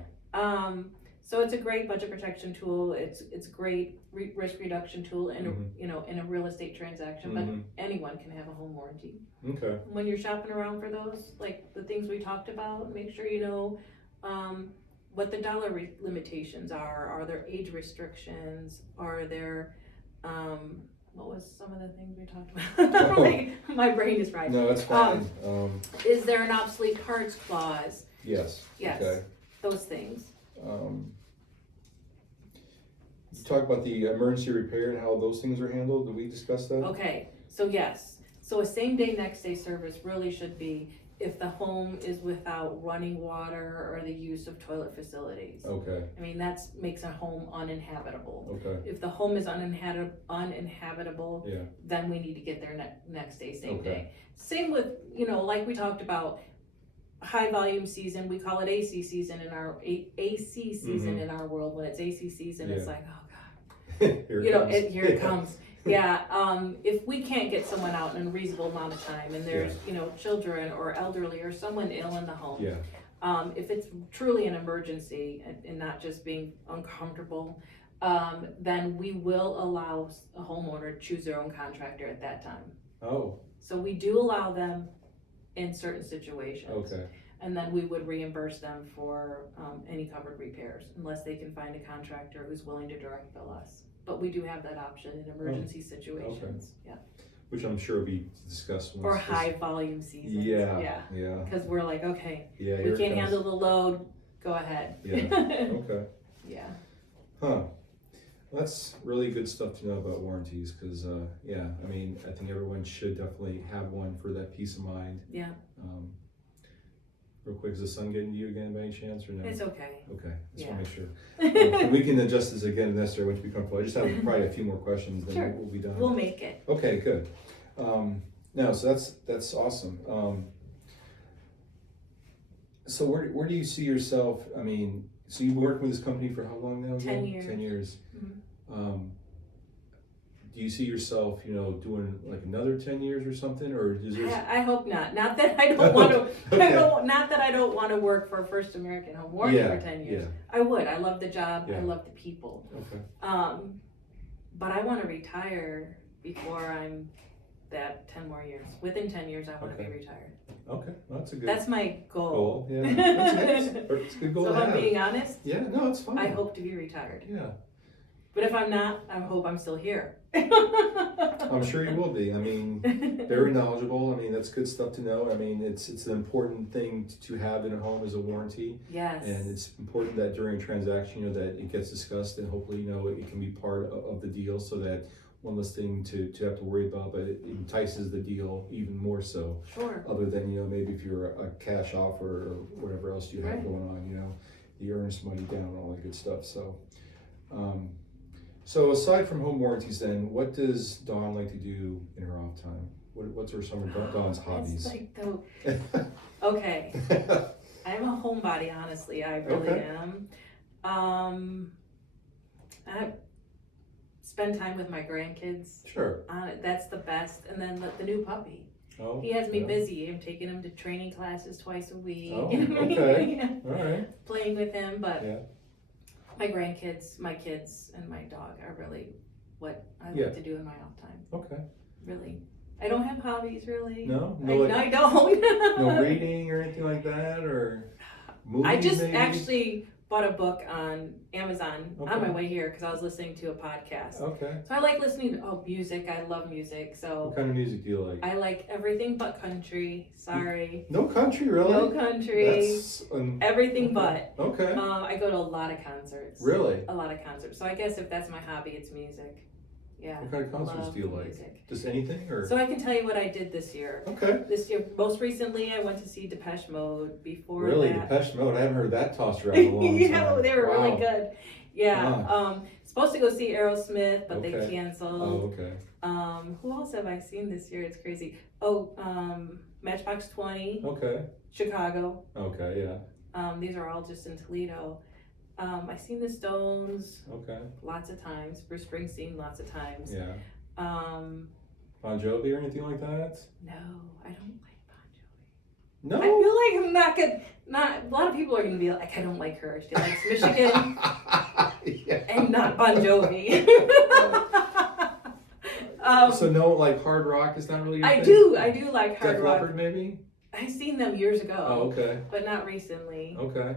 So it's a great budget protection tool. It's a great risk reduction tool in in a real estate transaction. But anyone can have a home warranty. Okay. When you're shopping around for those, like the things we talked about, make sure you know what the dollar limitations are. Are there age restrictions? Are there what was some of the things we talked about? Like, my brain is fried. No, that's fine. Is there an obsolete parts clause? Yes. Yes. Okay. Those things. You talk about the emergency repair and how those things are handled. Did we discuss that? Okay, so yes. So a same day, next day service really should be if the home is without running water or the use of toilet facilities. Okay. I mean, that makes a home uninhabitable. Okay. If the home is uninhabitable, Yeah. then we need to get there next day, same Okay. day. Same with, like we talked about, high volume season, we call it AC season in our AC season in our world. When it's AC season, it's like, oh God, Here it comes. Yeah, if we can't get someone out in a reasonable amount of time, and there's children or elderly or someone ill in the home, if it's truly an emergency and not just being uncomfortable, then we will allow a homeowner to choose their own contractor at that time. Oh. So we do allow them in certain situations. Okay. And then we would reimburse them for any covered repairs, unless they can find a contractor who's willing to direct bill us. But we do have that option in emergency situations. Yeah. Which I'm sure will be discussed. Or high volume seasons. Yeah. Because we're like, okay, Yeah. we can't handle the load. Go ahead. Yeah. Okay. Yeah. Huh. Well, that's really good stuff to know about warranties, because I mean, I think everyone should definitely have one for that peace of mind. Yeah. Real quick, is the sun getting to you again by any chance, or no? It's okay. Okay, just want to make sure. And we can adjust this again if necessary once we become comfortable. I just have probably a few more questions, then Sure. we'll be done. We'll make it. Okay, good. No, so that's awesome. So where do you see yourself? I mean, so you've been working with this company for how long now? 10 years. 10 years. Mm-hmm. Do you see yourself, doing like another 10 years or something, or is there? I hope not. Not that I don't want to. Not that I don't want to work for First American Home Warranty for 10 years. Yeah. I would. I love the job. Yeah. I love the people. Okay. But I want to retire before I'm that 10 more years. Within 10 years, I want to be retired. Okay, well, that's a good That's my goal. Yeah, that's it's a good goal So to if I'm have. being honest, Yeah, no, it's fine. I hope to be retired. Yeah. But if I'm not, I hope I'm still here. I'm sure you will be. I mean, very knowledgeable. I mean, that's good stuff to know. I mean, it's an important thing to have in a home as a warranty. Yes. And it's important that during a transaction, that it gets discussed, and hopefully, it can be part of the deal, so that one less thing to have to worry about, but it entices the deal even more so. Sure. Other than, maybe if you're a cash offer or whatever else you have going on, the earnest money down and all that good stuff. So, so aside from home warranties, then, what does Dawn like to do in her off time? What's some of Dawn's hobbies? Okay. I'm a homebody, honestly. I really am. I spend time with my grandkids. Sure. That's the best. And then the new puppy. Oh, he has me busy. I'm taking him to training classes twice a week. Oh, okay. All right. Playing with him, but my grandkids, my kids, and my dog are really what I like to do in my off time. Okay. Really. I don't have hobbies, really. No? I don't. No reading or anything like that, or movies? I just maybe? actually bought a book on Amazon on my way here because I was listening to a podcast. Okay. So I like listening to music. I love music. So what kind of music do you like? I like everything but country. Sorry. No country, really? No country. That's everything but. Okay. I go to a lot of concerts. Really? A lot of concerts. So I guess if that's my hobby, it's music. Yeah. What kind of concerts do you like? Music. Just anything, or? So I can tell you what I did this year. Okay. This year, most recently, I went to see Depeche Mode. Before really, that, Depeche Mode. I haven't heard that tossed around in a long time. Yeah, they were really good. Yeah. Wow. Supposed to go see Aerosmith, but they Okay. canceled. Oh, okay. Who else have I seen this year? It's crazy. Oh, Matchbox 20. Okay. Chicago. Okay, yeah. These are all just in Toledo. I've seen the Stones. Okay. Lots of times. Bruce Springsteen, lots of times. Yeah. Bon No, Jovi or anything like that? I don't like Bon Jovi. No. I feel like I'm not good. Not a lot of people are gonna be like, I don't like her. She likes Michigan Yeah. and not Bon Jovi. So no, like hard rock is not really your I thing? do like hard Def rock. Leppard maybe? I've seen them years ago. Oh, okay. But not recently. Okay.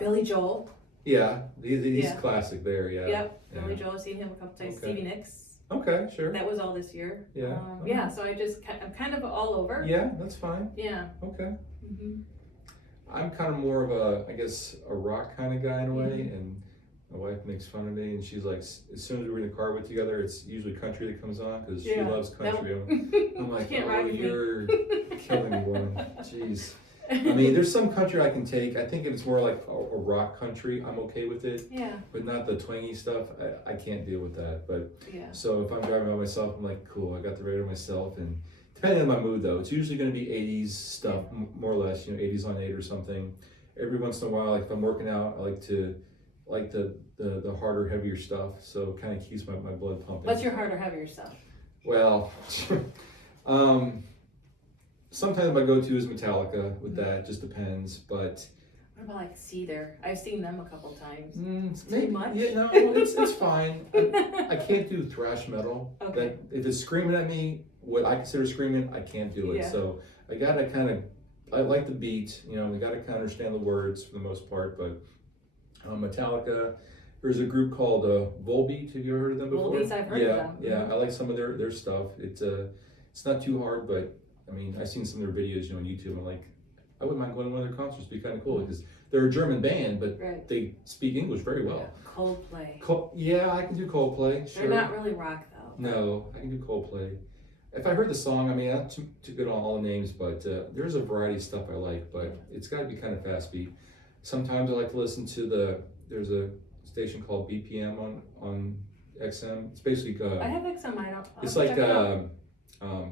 Billy Joel. Yeah, he's Yeah. classic there, yeah. Yep. Yeah. Billy Joel. I've seen him a couple times. Okay. Stevie Nicks. Okay, sure. That was all this year. Yeah. Yeah. So I'm kind of all over. Yeah, that's fine. Yeah. Okay. Mm-hmm. I'm kind of more of a, I guess, a rock kind of guy in a way, and my wife makes fun of me, and she's like, as soon as we're in the car with together, it's usually country that comes on, because she loves country. I'm like, Can't oh, rock with me. you're killing me, woman. Jeez. I mean, there's some country I can take. I think if it's more like a rock country, I'm okay with it. Yeah. But not the twangy stuff. I can't deal with that. But Yeah. so if I'm driving by myself, I'm like, cool, I got the radio myself. And depending on my mood, though, it's usually going to be 80s stuff, more or less, 80s on 8 or something. Every once in a while, like if I'm working out, I like the harder, heavier stuff. So it kind of keeps my blood pumping. What's your harder, heavier stuff? Well, sometimes my go-to is Metallica with that, just depends, but... What about like Seether? I've seen them a couple times. Maybe, Too much? Yeah, no, it's fine. I can't do thrash metal. Okay. If it's screaming at me, what I consider screaming, I can't do it. Yeah. So I gotta I like the beat, I gotta kind of understand the words for the most part, but Metallica, there's a group called Volbeat. Have you ever heard of them before? Volbeat, I've heard of them. Yeah, I like some of their stuff. It's not too hard, but I mean, I've seen some of their videos, on YouTube. I'm like, I wouldn't mind going to one of their concerts. It'd be kind of cool because they're a German band, but they speak English very well. Coldplay. Yeah, I can do Coldplay. Sure. They're not really rock though. No, I can do Coldplay. If I heard the song, I mean, I'm not too good on all the names, but there's a variety of stuff I like. But it's got to be kind of fast beat. Sometimes I like to listen to there's a station called BPM on XM. It's basically I have XM. I don't. It's like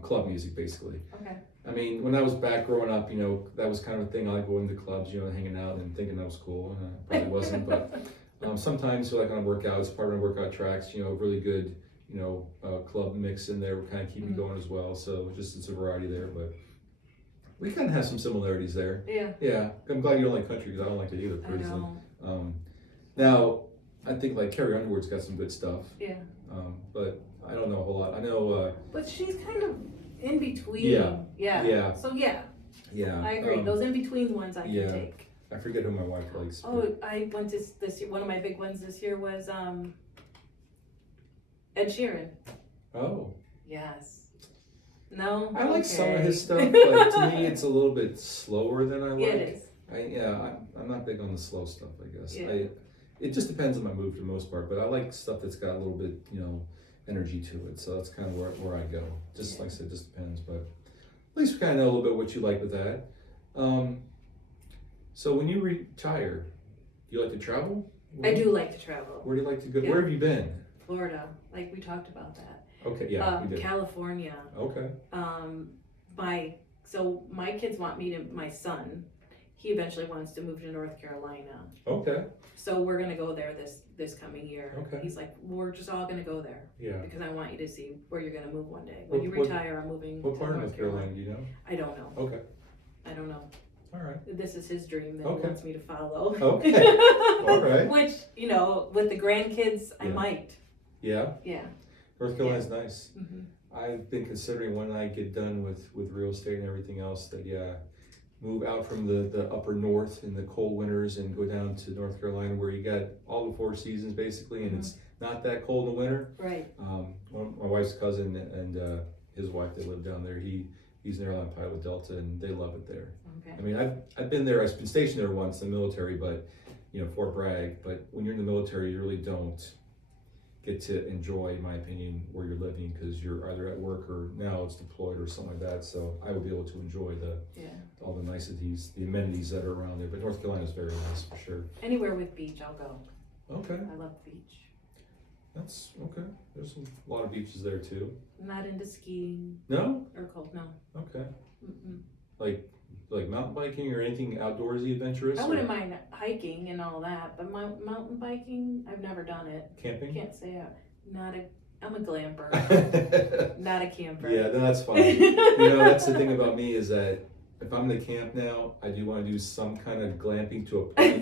club music, basically. Okay. I mean, when I was back growing up, that was kind of a thing. I like going to clubs, hanging out and thinking that was cool. Probably wasn't, but sometimes, like on workouts, part of my workout tracks, really good, club mix in there would kind of keep me going as well. So it's a variety there, but we kind of have some similarities there. Yeah. Yeah. I'm glad you don't like country because I don't like it either, I personally. know. Now, I think like Carrie Underwood's got some good stuff. Yeah. But I don't know a whole lot. I know. But she's kind of in between. Yeah. Yeah. So yeah. Yeah. I agree. Those in between ones I can take. I forget who my wife likes. Oh, I went to this year. One of my big ones this year was Ed Sheeran. Oh. Yes. No. I like some of his stuff, but to me, it's a little bit slower than I like. Yeah, it is. I'm not big on the slow stuff, I guess. Yeah. It just depends on my mood for the most part, but I like stuff that's got a little bit, energy to it. So that's kind of where I go. Just like I said, it just depends, but at least we kind of know a little bit what you like with that. So when you retire, do you like to travel? I do like to travel. Where do you like to go? Yeah. Where have you been? Florida, like we talked about that. Okay, yeah, we did. California. Okay. My kids want me to, my son, he eventually wants to move to North Carolina. Okay. So we're gonna go there this coming year. Okay. He's like, we're just all gonna go there. Yeah. Because I want you to see where you're gonna move one day. When you retire, I'm moving What to part of North Carolina do you know? I don't know. Okay. I don't know. All right. This is his dream that Okay. he wants me to follow. Okay. All right. Which, with the grandkids, I Yeah. might. Yeah. Yeah. North Carolina's nice. Mm-hmm. I've been considering when I get done with real estate and everything else that move out from the upper north in the cold winters and go down to North Carolina where you got all the 4 seasons basically, and it's not that cold in the winter. Right. My wife's cousin and his wife, they live down there. He's an airline pilot with Delta, and they love it there. Okay. I mean, I've been there. I've been stationed there once in the military, but Fort Bragg. But when you're in the military, you really don't get to enjoy, in my opinion, where you're living because you're either at work or now it's deployed or something like that. So I would be able to enjoy all the niceties, the amenities that are around there. But North Carolina is very nice for sure. Anywhere with beach, I'll go. Okay. I love the beach. That's okay. There's a lot of beaches there too. I'm not into skiing. No? Or cold, no. Okay. Mm-mm. Like mountain biking or anything outdoorsy adventurous? I wouldn't mind hiking and all that, but mountain biking, I've never done it. Camping? Can't say I'm a glamper, not a camper. Yeah, that's fine. That's the thing about me is that if I'm gonna camp now, I do want to do some kind of glamping to a point.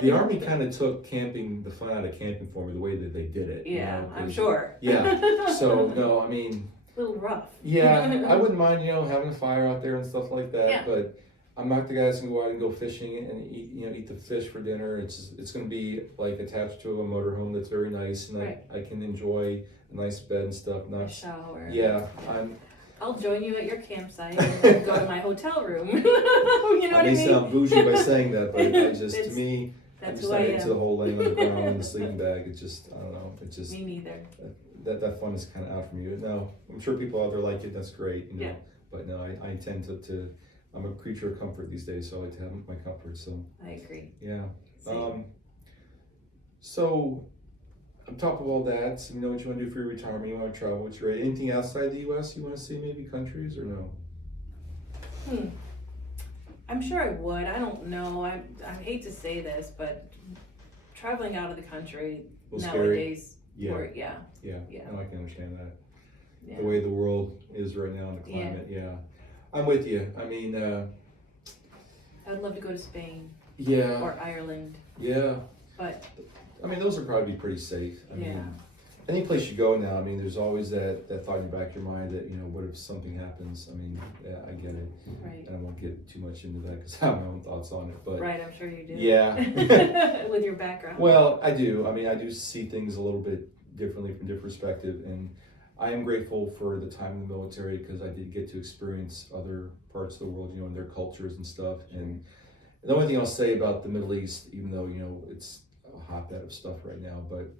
The Army kind of took the fun out of camping for me, the way that they did it. Yeah, you know, I'm sure. Yeah. So no, I mean. A little rough. Yeah, I wouldn't mind, having a fire out there and stuff like that. Yeah. But I'm not the guy that's gonna go out and go fishing and eat the fish for dinner. It's gonna be like attached to a motorhome that's very nice, and Right. I can enjoy a nice bed and stuff. A shower. Yeah, I'll join you at your campsite and then go to my hotel room. You know what I may mean? sound bougie by saying that, but I just to me, I'm That's just who not I into am. the whole laying on the ground in the sleeping bag. It's just I don't know. It's just Me neither. that fun is kind of out from you. No, I'm sure people out there like it. That's great. Yeah. But no, I tend to. I'm a creature of comfort these days, so I like to have my comfort. So I agree. yeah. Same. So on top of all that, you know what you want to do for your retirement? You want to travel? What's your anything outside the U.S. you want to see? Maybe countries or no? I'm sure I would. I don't know. I hate to say this, but traveling out of the country nowadays. Yeah. Yeah. No, I can understand that. Yeah. The way the world is right now in the climate. Yeah. I'm with you. I mean. I'd love to go to Spain. Yeah. Or Ireland. Yeah. But. I mean, those would probably be pretty safe. I Yeah. mean, any place you go now, I mean, there's always that thought in the back of your mind that, what if something happens? I mean, yeah, I get it. Right. And I won't get too much into that because I have my own thoughts on it. But Right, I'm sure you do. Yeah. With your background. Well, I do. I mean, I do see things a little bit differently from different perspective. And I am grateful for the time in the military because I did get to experience other parts of the world, and their cultures and stuff. And the only thing I'll say about the Middle East, even though, it's a hotbed of stuff right now, but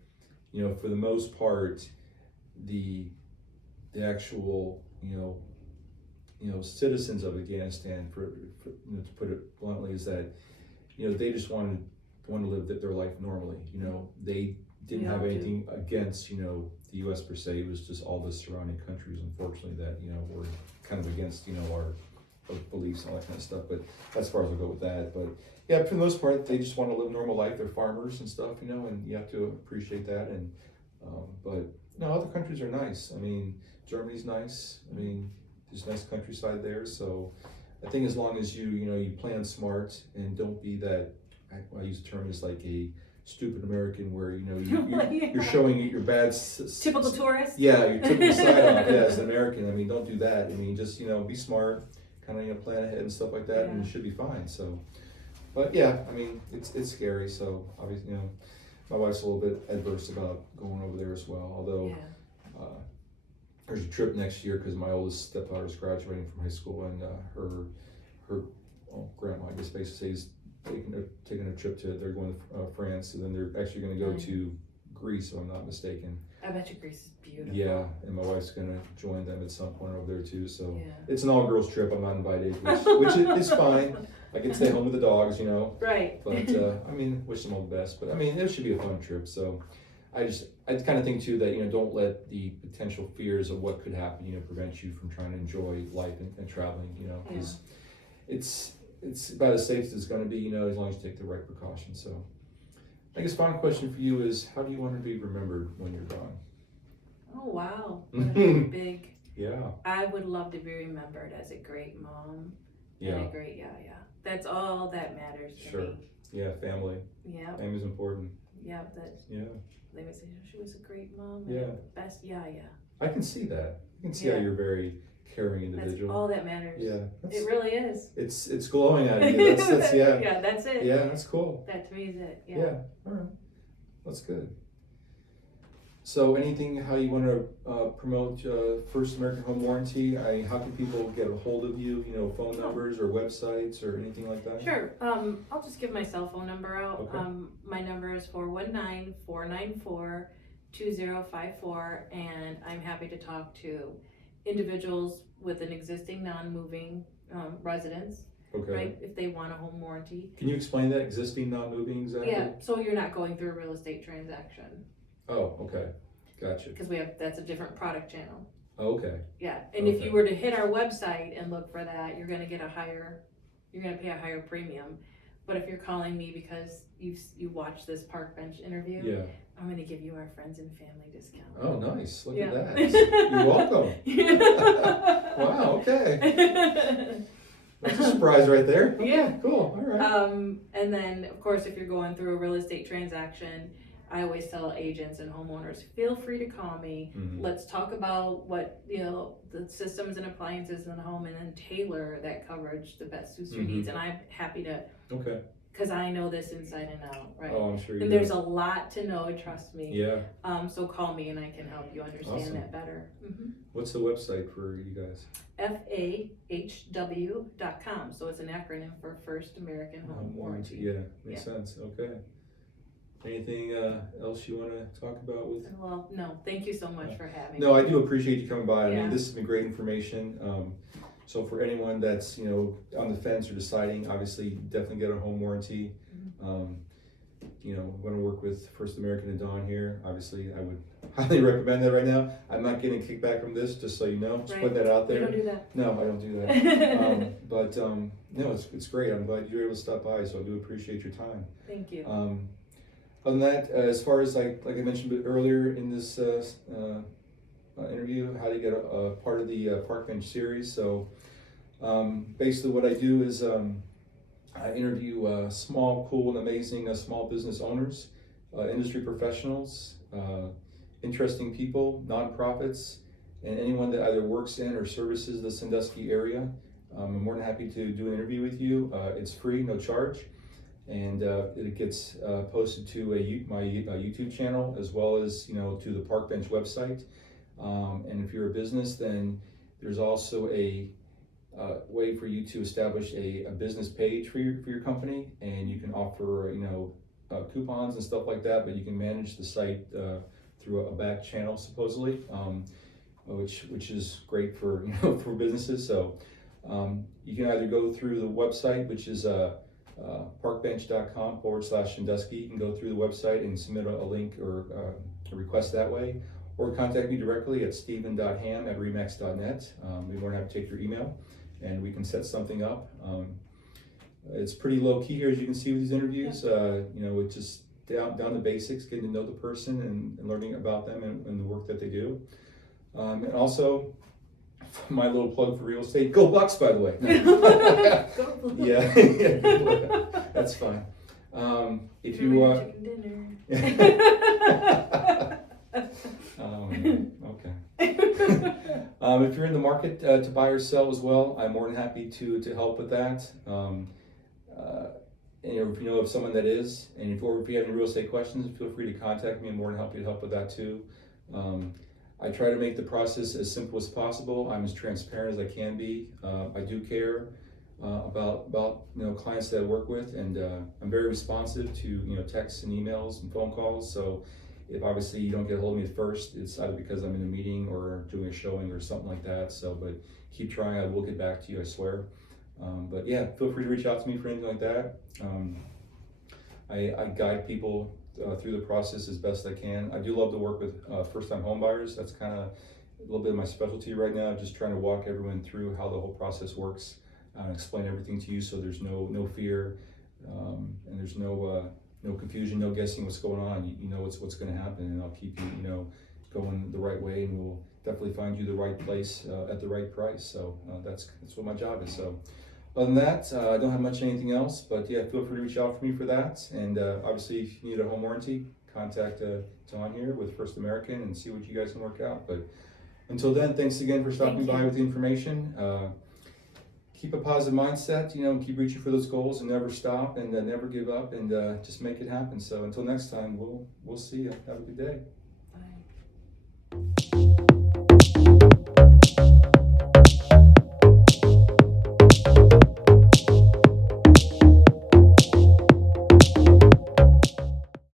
for the most part, the actual citizens of Afghanistan, for to put it bluntly, is that they just want to live their life normally. They didn't have anything against the U.S. per se. It was just all the surrounding countries, unfortunately, that were kind of against our beliefs and all that kind of stuff. But as far as I'll go with that, but yeah, for the most part, they just want to live normal life. They're farmers and stuff, and you have to appreciate that. And but no, other countries are nice. I mean, Germany's nice. I mean, there's nice countryside there. So I think as long as you plan smart and don't be that, I use the term as like a stupid American where you're showing your bad typical tourist. Yeah, your typical side off. Yeah, as an American, I mean, don't do that. I mean, just be smart, kind of plan ahead and stuff like that, and you should be fine. So, but yeah, I mean, it's scary. So obviously, my wife's a little bit adverse about going over there as well. Although there's a trip next year because my oldest stepdaughter's graduating from high school, and her grandma, I guess, basically is taking a trip they're going to France, and then they're actually going to go to Greece, if I'm not mistaken. I bet you Greece is beautiful. Yeah, and my wife's going to join them at some point over there too. So Yeah. it's an all-girls trip. I'm not invited, which is fine. I can stay home with the dogs, Right. But I mean, wish them all the best. But I mean, it should be a fun trip. So I kind of think too that don't let the potential fears of what could happen prevent you from trying to enjoy life and traveling. Because it's about as safe as it's going to be. As long as you take the right precautions. So I guess final question for you is, how do you want to be remembered when you're gone? Oh wow, what a big. Yeah. I would love to be remembered as a great mom. Yeah. And a great That's all that matters to me. Yeah, family. Yeah. Family's important. Yeah. They would say she was a great mom. Yeah. Best. Yeah. I can see that. I can see how you're a very caring individual. That's all that matters. Yeah. It really is. It's glowing out of you. That's yeah. Yeah, that's it. Yeah, that's cool. That to me is it. Yeah. Yeah. All right. That's good. So anything, how you want to promote First American Home Warranty? How can people get a hold of you? Phone numbers or websites or anything like that? Sure. I'll just give my cell phone number out. Okay. My number is 419-494-2054, and I'm happy to talk to individuals with an existing non-moving residence. Okay. Right? If they want a home warranty. Can you explain that, existing non-moving exactly? Yeah. So you're not going through a real estate transaction. Oh, okay. Gotcha. Because that's a different product channel. Oh, okay. Yeah, and if you were to hit our website and look for that, you're gonna pay a higher premium. But if you're calling me because you watched this Parkbench interview, Yeah. I'm gonna give you our friends and family discount. Oh, nice. Look Yeah. at that. You're welcome. Wow, okay. That's a surprise right there. Yeah. Cool. All right. And then, of course, if you're going through a real estate transaction, I always tell agents and homeowners, feel free to call me. Mhm. Let's talk about what, the systems and appliances in the home, and then tailor that coverage the best suits your Mhm. needs. And I'm happy to, Okay. because I know this inside and out, right? Oh, I'm sure you And do. there's a lot to know, trust me. Yeah. So call me and I can help you understand Awesome. that better. What's the website for you guys? FAHW.com. So it's an acronym for First American Home Warranty. Yeah, makes sense. Okay. Anything else you want to talk about with? Well, no, thank you so much for having me. No, I do appreciate you coming by. I Yeah. mean, this has been great information. So for anyone that's on the fence or deciding, obviously definitely get a home warranty. Want to work with First American and Dawn here. Obviously, I would highly recommend that right now. I'm not getting kickback from this, just so you know. Just put that out You there. don't do that. No, I don't do that. No, it's great. I'm glad you were able to stop by. So I do appreciate your time. Thank you. Other than that, as far as like I mentioned a bit earlier in this interview, how to get a part of the Parkbench series. So basically what I do is I interview small, cool, and amazing small business owners, industry professionals, interesting people, nonprofits, and anyone that either works in or services the Sandusky area. I'm more than happy to do an interview with you. It's free, no charge. And it gets posted to my YouTube channel, as well as to the Parkbench website. And if you're a business, then there's also a way for you to establish a business page for your company, and you can offer coupons and stuff like that. But you can manage the site through a back channel, supposedly, which is great for for businesses. So you can either go through the website, which is parkbench.com/Sandusky. You can go through the website and submit a link or a request that way, or contact me directly at steven.hamm@remax.net. We won't have to take your email, and we can set something up. It's pretty low key here, as you can see with these interviews. It's just down to basics, getting to know the person and learning about them and the work that they do. And also, my little plug for real estate. Go Bucks, by the way. No. Yeah, that's fine. If you chicken dinner. Okay. If you're in the market to buy or sell as well, I'm more than happy to help with that. And if you know of someone that is, and if you have any real estate questions, feel free to contact me. I'm more than happy to help with that too. I try to make the process as simple as possible. I'm as transparent as I can be. I do care about clients that I work with, and I'm very responsive to texts and emails and phone calls. So if obviously you don't get a hold of me at first, it's either because I'm in a meeting or doing a showing or something like that. So, but keep trying. I will get back to you, I swear. But yeah, feel free to reach out to me for anything like that. I guide people through the process as best I can. I do love to work with first-time home buyers. That's kind of a little bit of my specialty right now, just trying to walk everyone through how the whole process works and explain everything to you, so there's no fear and there's no confusion, no guessing what's going on. You know what's going to happen, and I'll keep you going the right way, and we'll definitely find you the right place at the right price. So that's what my job is. So other than that, I don't have anything else, but yeah, feel free to reach out for me for that. And obviously, if you need a home warranty, contact Dawn here with First American and see what you guys can work out. But until then, thanks again for stopping by with the information. Keep a positive mindset, keep reaching for those goals and never stop and never give up, and just make it happen. So until next time, we'll see you. Have a good day.